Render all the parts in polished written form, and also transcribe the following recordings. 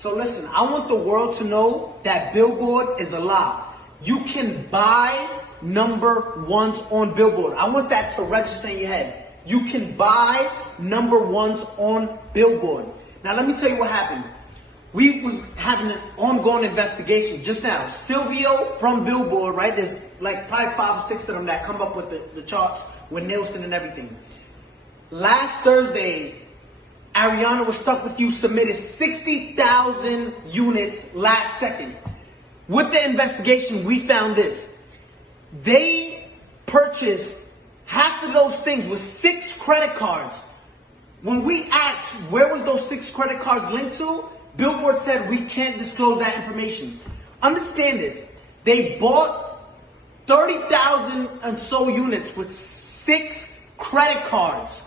So listen, I want the world to know that Billboard is a lie. You can buy number ones on Billboard. I want that to register in your head. You can buy number ones on Billboard. Now let me tell you what happened. We was having an ongoing investigation just now. Silvio from Billboard, right? There's like probably 5 or 6 of them that come up with the charts with Nielsen and everything. Last Thursday, Ariana Was Stuck With You submitted 60,000 units last second. With the investigation, we found this. They purchased half of those things with 6 credit cards. When we asked where was those 6 credit cards linked to, Billboard said we can't disclose that information. Understand this. They bought 30,000 and so units with 6 credit cards.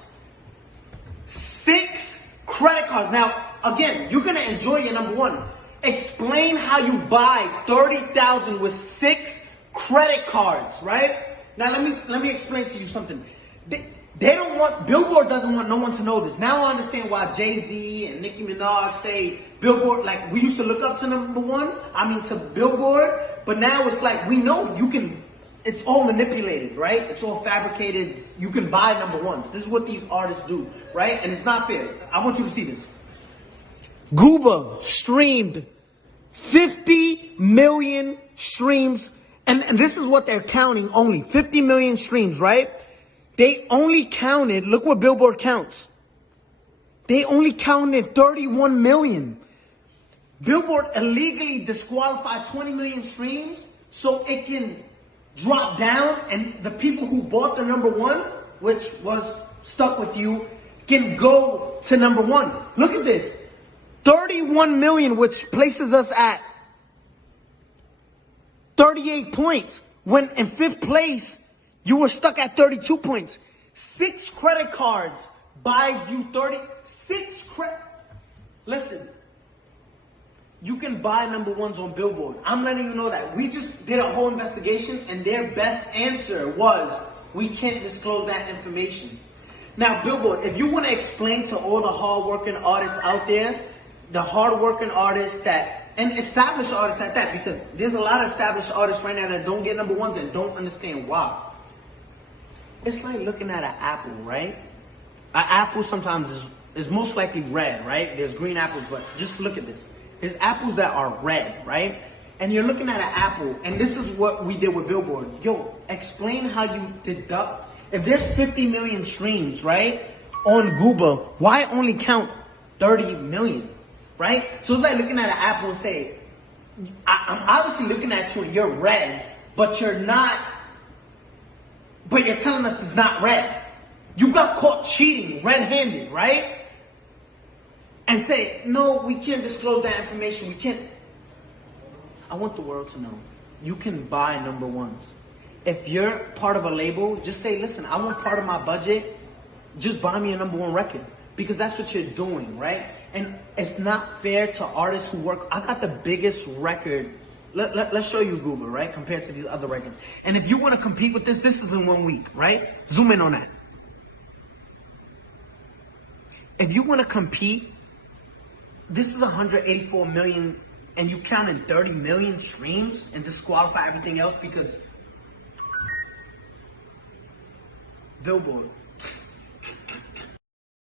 6 credit cards. Now, again, you're going to enjoy your number one. Explain how you buy 30,000 with 6 credit cards, right? Now, let me explain to you something. They don't want, Billboard doesn't want no one to know this. Now I understand why Jay-Z and Nicki Minaj say Billboard, like we used to look up to to Billboard, but now it's like we know you can, it's all manipulated, right? It's all fabricated. You can buy number ones. This is what these artists do, right? And it's not fair. I want you to see this. Gooba streamed 50 million streams, and this is what they're counting only, 50 million streams, right? They only counted, look what Billboard counts. They only counted 31 million. Billboard illegally disqualified 20 million streams so it can drop down and the people who bought the number one, which was Stuck With You, can go to number one. Look at this. 31 million, which places us at 38 points. When in 5th place, you were stuck at 32 points. 6 credit cards buys you 36 credit. Listen, you can buy number ones on Billboard. I'm letting you know that. We just did a whole investigation and their best answer was, we can't disclose that information. Now, Billboard, if you want to explain to all the hard-working artists out there, the hard-working artists and established artists at that, because there's a lot of established artists right now that don't get number ones and don't understand why. It's like looking at an apple, right? An apple sometimes is most likely red, right? There's green apples, but just look at this. There's apples that are red, right? And you're looking at an apple, and this is what we did with Billboard. Yo, explain how you deduct. If there's 50 million streams, right, on Gooba, why only count 30 million, right? So it's like looking at an apple and say, I'm obviously looking at you and you're red, but you're not. But you're telling us it's not red. You got caught cheating red-handed, right? And say, no, we can't disclose that information. We can't. I want the world to know. You can buy number ones. If you're part of a label, just say, listen, I want part of my budget. Just buy me a number one record. Because that's what you're doing, right? And it's not fair to artists who work. I got the biggest record. Let's show you Google, right? Compared to these other records. And if you want to compete with this is in 1 week, right? Zoom in on that. If you want to compete, this is 184 million and you counted 30 million streams and disqualify everything else because Billboard.